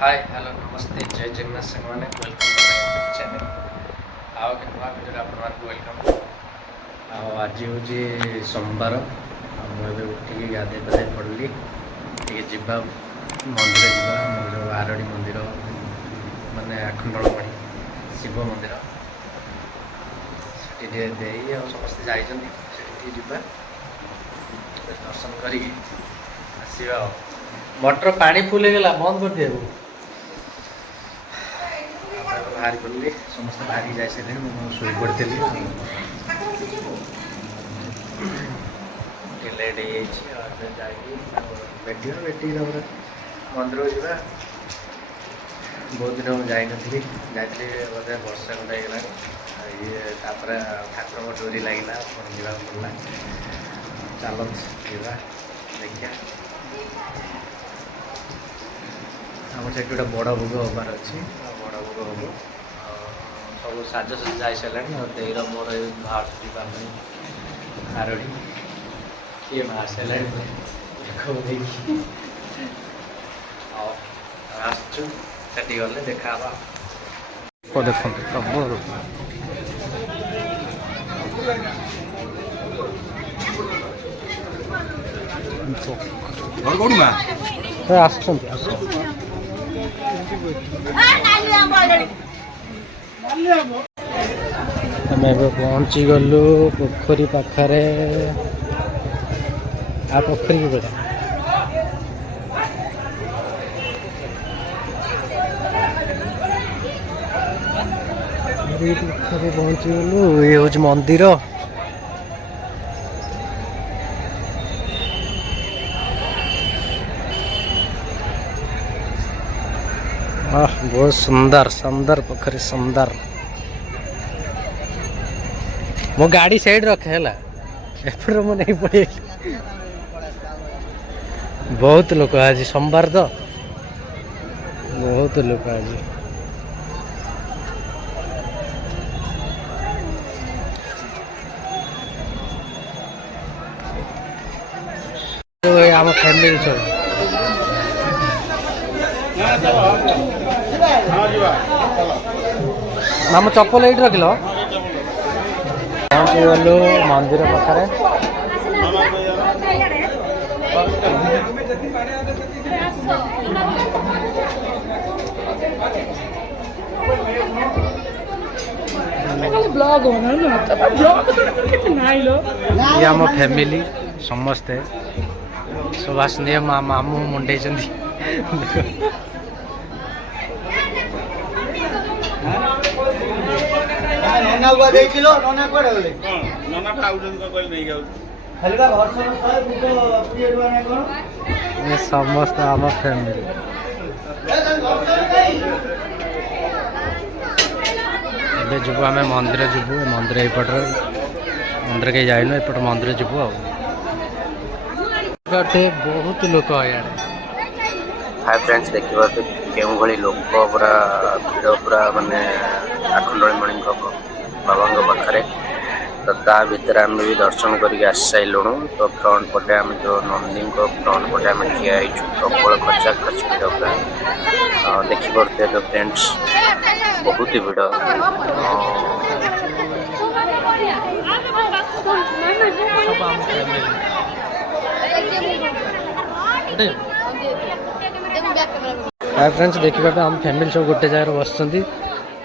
Hi hello नमस्ते जय जगन्नाथ संग मैंने welcome to my YouTube channel आओ के नुआ वीडियो आपको वेलकम आज हूँ सोमवार मुझे उठिक गाधे पाधे पड़ली टे जा मंदिर जा जो आरड़ी मंदिर माने आखंडलमणि शिव मंदिर से समस्ते जा दर्शन कर आसवा मोटर पानी फुल गला बंद कर दिया बाहर पड़े समस्त बाहर जा शोई पड़ी लेट हो बेटी मंदिर जा बहुत दिन जाइनी बोधे वर्षा खंडे होगा ये ठाकुर डोरी लगे जा पड़ा चलो जा देखिए आम से गोटे बड़ भोग हबार अच्छी बड़ भोग हम सब साजसज जा सारे देर मोर बाहर आरड़ी किए बाहर सारे देखी आसचु से गले देखा देखते आम पहुँची गलु पोखरी पाखरे आ पोखरी बड़ा पहुँची गलु ये हूँ मंदिर बहुत सुंदर सुंदर पोखरी सुंदर मो गाड़ी साइड रखे है एपटे मु नहीं पड़े बहुत लोग आज सोमवार तो बहुत लोग आज तो आम फैमिली सब माम चप्पल ये रखल पहुँची गलु मंदिर पाखे आम फैमिली समस्ते सुभाष मामू मुंडे समस्त आम फैमिली जब आम मंदिर जीवु मंदिर एपट मंदिर कहीं जाइनु एपट मंदिर जीवु बहुत लोक हाय फ्रेंड्स देखिए केउं भली लोक पूरा भिड़ पूरा माने आखंडलमणि बाबा पाखे तो ता भीतर आम भी दर्शन करके आस सारूँ तो फ्रंट पटे आम जो नंदी फ्रंट पटे आम ठिया प्रबल खचा खच भिड़ पूरा देखिपे तो फ्रेंड्स बहुत ही भिड़ हाय फ्रेंड्स देखिए आम फैमिली सब गोटे जगह बस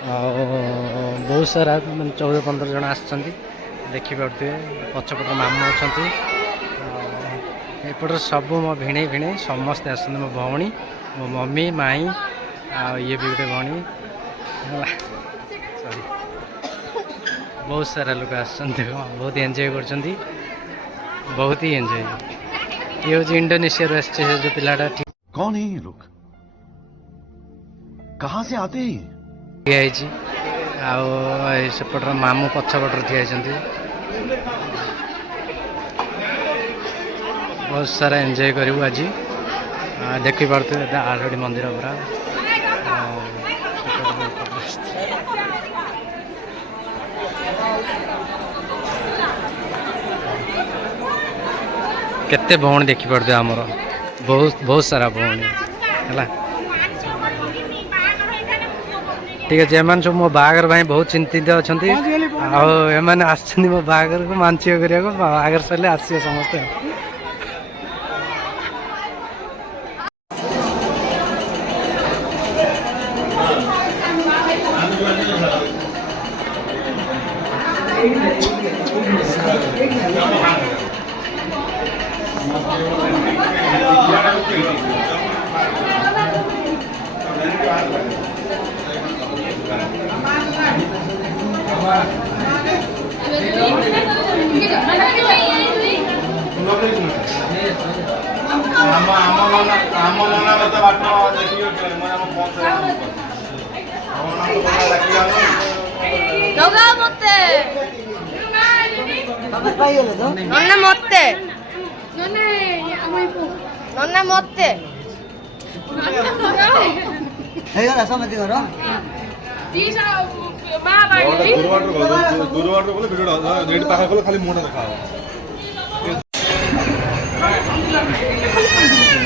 बहुत सारा 14-15 जन आखिपे पछपट मामू अच्छा एपट सब मो भिणे भिणे समस्ते आस मो भौणी मो मम्मी माई ये भी गोटे भौणी सॉरी बहुत सारा लोग बहुत एंजॉय कर बहुत ही एंजॉय ये हूँ इंडोनेशिया जो पिलाटा कौन है ये लोग कहाँ से आते हैं सेपटर मामू पछपटर ठिया बहुत सारा एंजॉय करूँ आज देखिपे आरड़ी मंदिर पूरा केते भौणी देखिपे आमर बहुत बहुत सारा भौणी है ठीक है एम सब मो बागर भाई बहुत चिंतित अच्छा एम आसछन्ति मो बागर को मानसिक करिया को बागर सर आसिए समस्ते 너가 못해. 너네 못해. 너네 너네 못해. ହେଇଗଲା ସମତି ଘର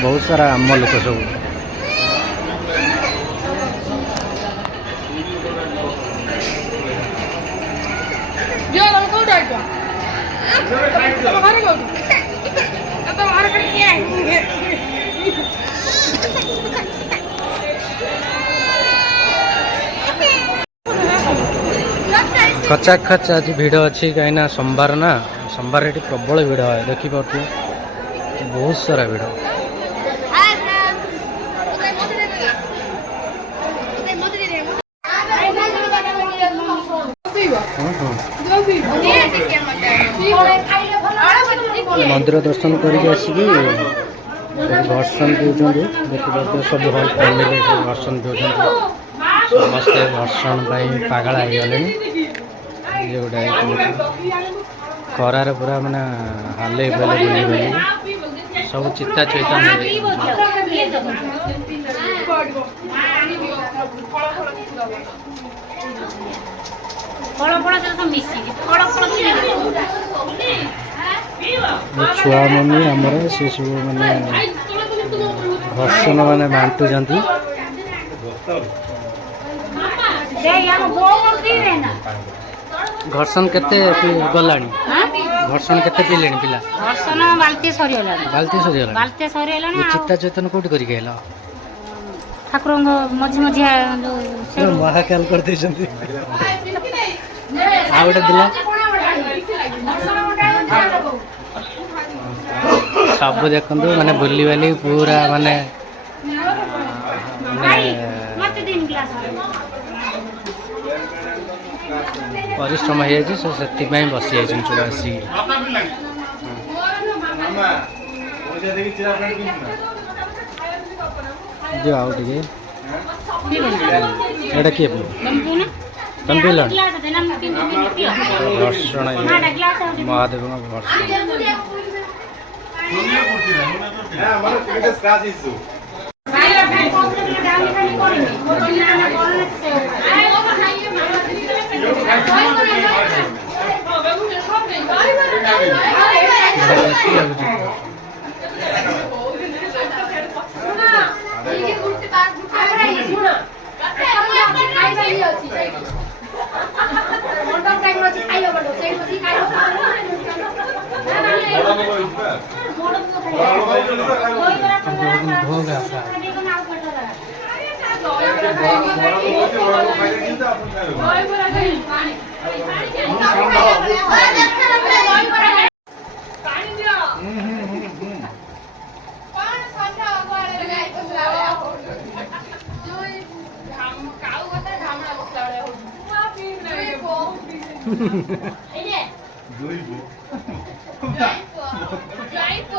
बहुत सारा आम लोक सब खचा खच आज भिड़ अच्छी कहीं सोमवार ना सोमवार ये प्रबल भिड़ है देखिपे बहुत सारा भिड़ मंदिर दर्शन करके आसिकी भर्सन दौरान देखिए सब हल फैमिली भर्सन दौरान समस्ते भर्सन पागल होगले ये गोटे खरार पूरा मानने हाले बेले बुली बुली सब चित्ता चैतन्य छुआ मम्मी आमर से सब माने भर्सन मैंने बांटुंट घर्षण केते गला घर्षण केते पीले पिला घर्षण बाल्टी सरीगला बाल्टी सरीगला बाल्टी सरीगला चित्ता चैतन्य कोठी करी गेला ठाकुर मझी मझी महाकाल कर देछंती आ गोटे दिला सब देखु माने बुली बाली पूरा माने परिश्रम हो से बसी जाए चुड़ा आसी जो आउ टे एटा किए तुम पील घर्षण महादेव घर्षण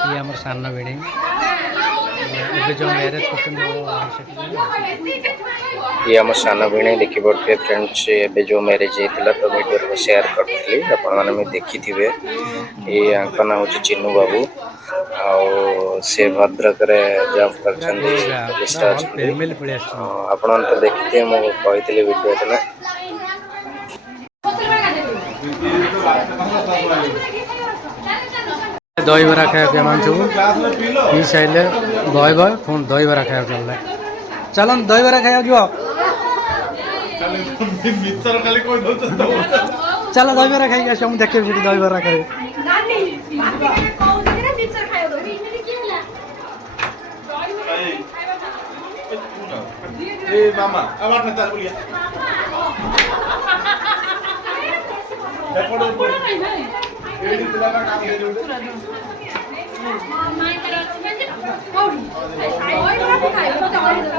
ये हमारे सामना वेडिंग जो मैरिज ये आम सान भिणी देखिपे फ्रेंड्स ए जो मैरिज होता तो वीडियो को शेयर करी आपने देखी थे ये ना हूँ चिन्नू बाबू से भद्रक जॉब कर तो देखी थे मुझे कही वीडियो थे दही बरा खाया मान सब पी सारे दही बय पुणी दही बरा खाया चल चलन दही बरा खाया जुआ चलो दहीबरा खाई आस देखिए सीटी दहीबरा खाई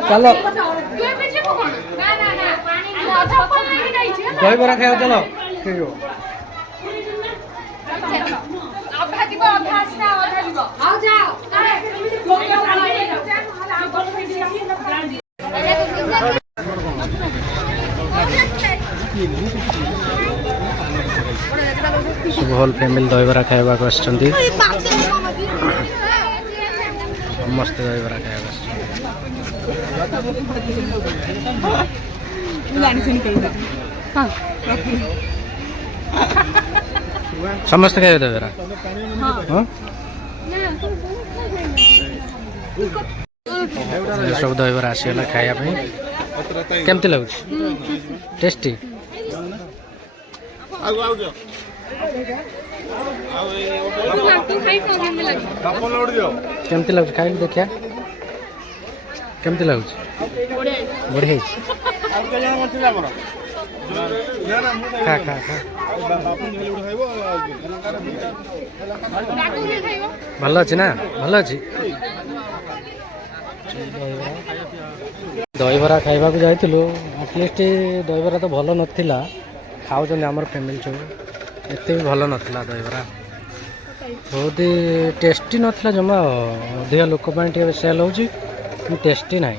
चलो दहीबरा खाओ चलो ठीक हो सब होल फैमिली दहीबरा खाइबा को आछंती मस्त दहीबरा खाइबा समस्त खाइबे दहीबरा हां सब दहीबरा आसीगला खाइबा पे केमती लागुछ टेस्टी केमती लगुच खाई देखिया केमती लगुच बढ़िया खा खा खा भल अच्छी ना भल अच्छी दहीबरा खाइबा जाइलु एटलिस्ट दहीबरा तो भल नथिला खाऊँ आमर फैमिली सब एत भी भल नाला दहीबरा बहुत ही टेस्टी नाला जमा अधिका लोक सेल हो टेस्टी ना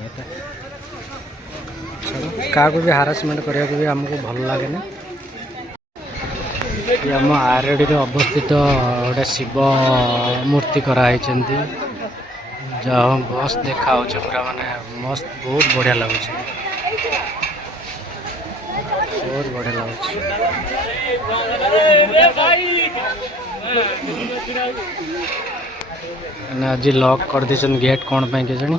क्या भी हारासमेंट करने को भी आमको भल लगे आम आरडी अवस्थित गोटे शिव मूर्ति कराई जहाँ मस्त देखा पूरा माने मस्त बहुत बढ़िया लगुच बहुत बढ़िया लगुच आज लॉक कर दी गेट कौन पे के जानी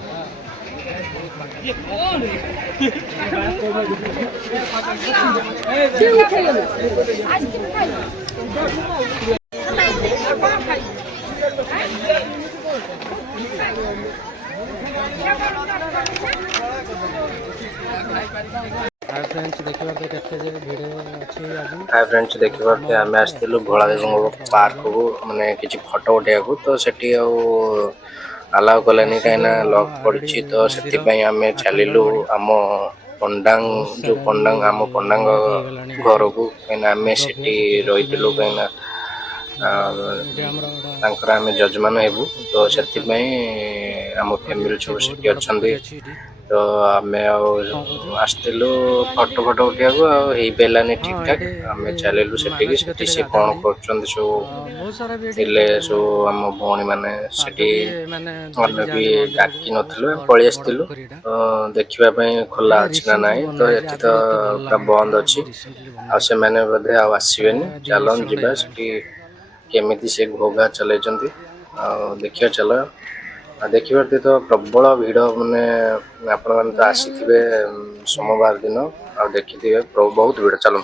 हाय फ्रेंड्स देखिए आम आसलु भोलादेव पार्क को माने किसी फोटो उठाइबा तो सेठी अलाउ कलानी कहीं लॉक पड़ी तो से आम चलू आम पंडांग जो पंडांग आम पंडांग घर को कहीं आम से रही कहीं जजमान हेबू तो से आम फैमिली सब से अच्छा तो आम आसलु फोटो फोटो उठाइबा पारानी ठीक ठाक आम चलू से कौन कर सब आम भौणी मैंने भी डाकी नथिलु पलि आसलु देखापी खोला अच्छी ना ना तो ये तो पूरा बंद अच्छी आसे बोधे आसबेनि चलन जा केमी से घोघा चल देखिए चल देखिए तो प्रबल भिड़ माने आपण मैंने तो आसी सोमवार दिन आ देखी बहुत भिड़ चलो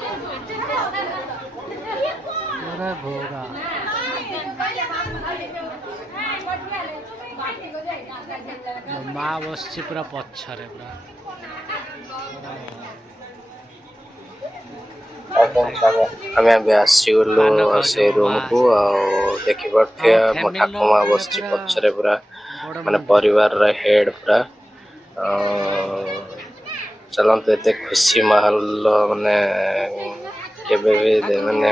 माँ बस पूरा पछरे पूरा आम आसगलु से रूम को देखी पारे मो ठाकुमा बस पछरे पूरा माने परिवार हेड पूरा चलते एत खुशी माहौल माने केबे भी माने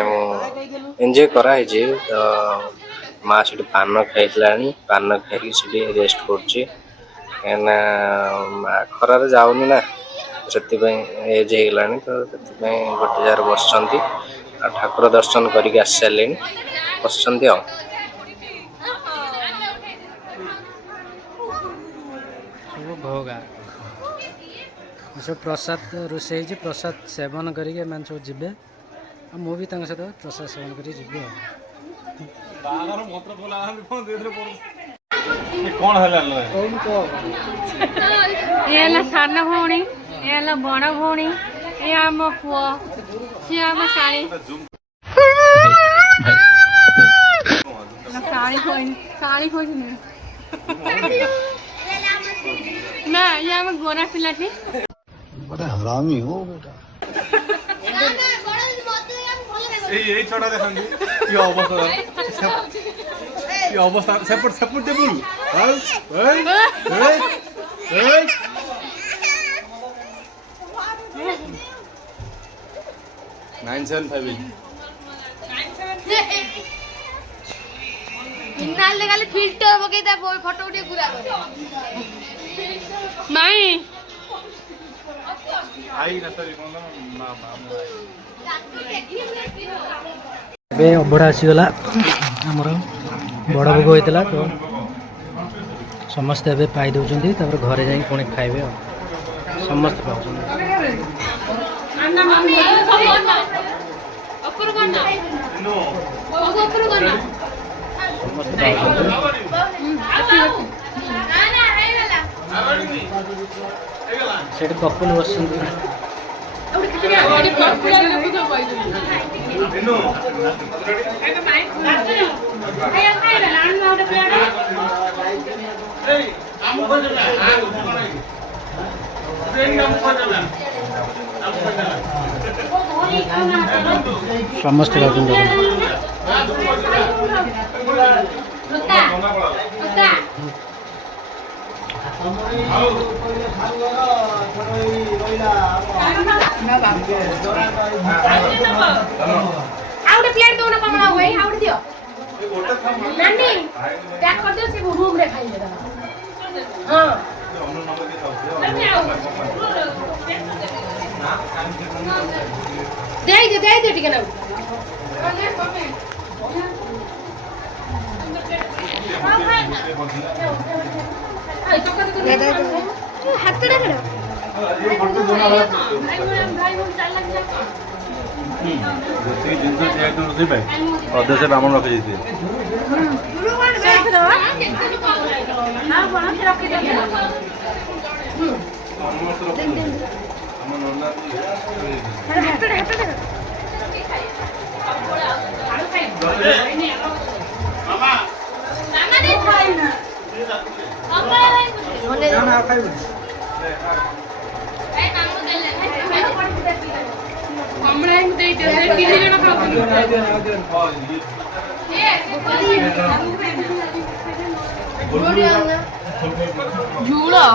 एंजॉय कराई तो माँ से पान खाई पान खाई रेस्ट करना खरार जाऊनी ना से एज होगा तो गोटे जार बस ठाकुर दर्शन करके आसी सारे बस भोगा सब प्रसाद रोषे प्रसाद सेवन करके सब जीवे मुझे सहित प्रसाद सेवन कर ये सान भौणी ये बड़ भौणी ଏ ଆମ ପୁଅ ସିଏ ଆମ ଶାଳୀ ଶାଳୀ କହିନି ନା ଇଏ ଆମ ଗୋରା ପିଲାଟି बड़ा हरामी हो बेटा এই ছটা দেখান্তি কি অবস্থা কি অবস্থা সেপট সেপট টেবুল এই এই এই 975 ইনালে গালে ফিল্টার পকেই তা ফটো উঠে পুরা করে মাই আই না সরি কোন না ଏବେ ଅବଢ଼ା ଆସିଗଲା ଆମର ବଡ଼ ଭୋଗ ହୋଇଥିଲା ତ ସମସ୍ତେ ଏବେ ପାଇ ଦେଉଛନ୍ତି ତାପରେ ଘରେ ଯାଇକି ପୁଣି ଖାଇବେ ଆଉ ସମସ୍ତେ ପାଉଛନ୍ତି ସମସ୍ତେ ପାଉଛନ୍ତି ସେଠି କପଲ ବସୁଛନ୍ତି ସମସ୍ତେ ପାଉଛନ୍ତି आउटे प्लेट दो ना कमला भाई आउटे दियो नानी पैक कर दो से रूम रे खाई लेदा हां दे दे ठीक है ना हाथ कड़ा कड़ा ଅଧେ ସେ ବ୍ରାହ୍ମଣ ରଖିଦେଇଥିବେ झूला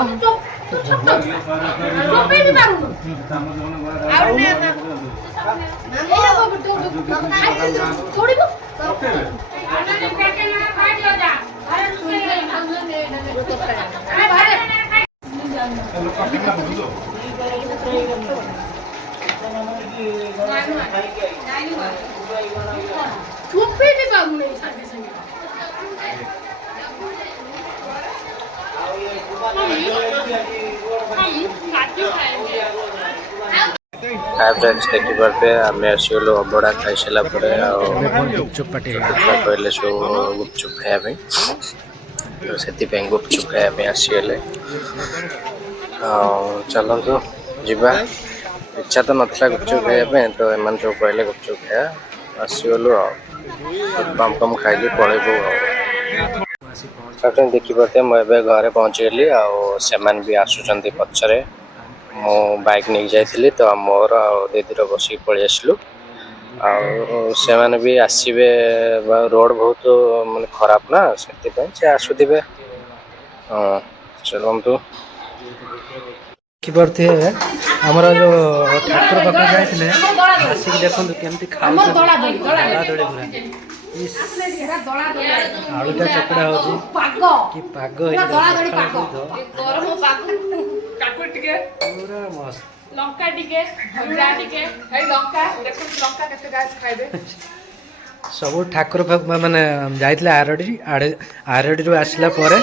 हाय फ्रेंड्स देखिपारे आम आसगलु अबड़ा खाई सारा गुपचुप पार्टी कहले सब गुपचुप खायापे तो से गुपचुप खायापे आसीगले चलतु जीवा इच्छा तो नाला गुपचुप खायापे तो एम सब कहले गुपचुप खाया आसगलु कम कम खाई पलैबू फ्रेंड्स देखिपारे मुझे घरे पहुँचीगली से भी आसुँच पचरे मो बाइक नहीं जाइली तो मोर दीदीर बसिक पलि आसलु भी आसबे रोड बहुत माने खराब ना से आसुवे चलतु देखिपे आमर जो ठाकुर पाखे जाते आसिक देखो केमती आलुटा चकड़ा हो कि पाग पूरा मस्त लंका टिके भजा टिके हे लंका देखो लंका केते गाइस खाइबे सब ठाकुर माने जाइतले आरडी रो आसला परे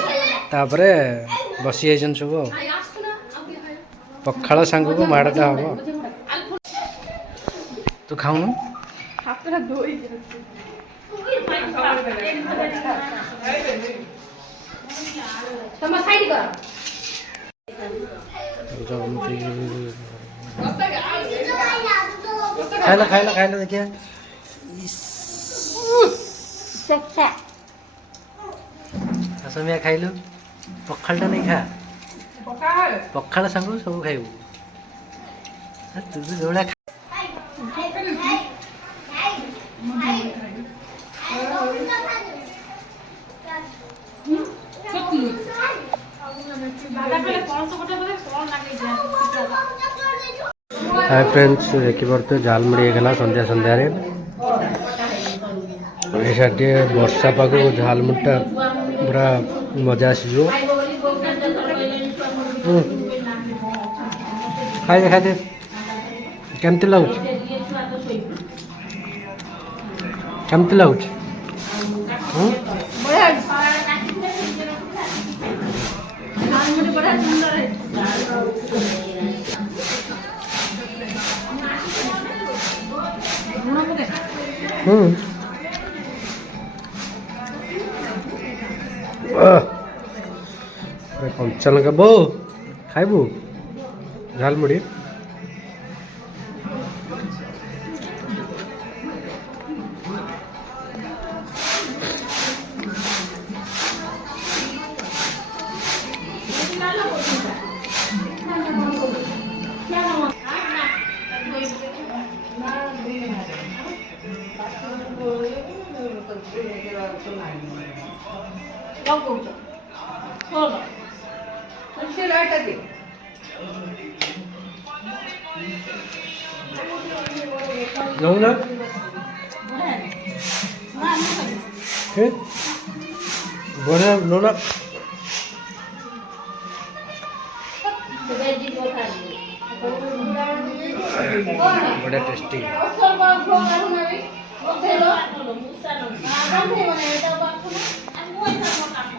तापरे बसी आइछन सब पखाळ सांग को माडटा हो तू खाउनु हातरा धोई तम साइड कर ଖାଇଲ ଖାଇଲ ଖାଇଲ ଦେଖିଆ। ଆସମିଆ ଖାଇଲୁ ପଖାଳଟା ନେଇ ଖା। ପଖାଳ ସାଙ୍ଗକୁ ସବୁ ଖାଇବୁ। ତୁ ବି ଯୋଉଟା हाय फ्रेंड्स देखिपे झालमुड़ी होगा संध्या संध्यार वर्षा पाग झालमुड़ीटा पूरा मजा आसीज। खाई खाई केमती लगुच केमती लगुच कंचा लगा बो खाइबू झालमुड़ी। नौना बढ़िया नौना बढ़िया टेस्टी।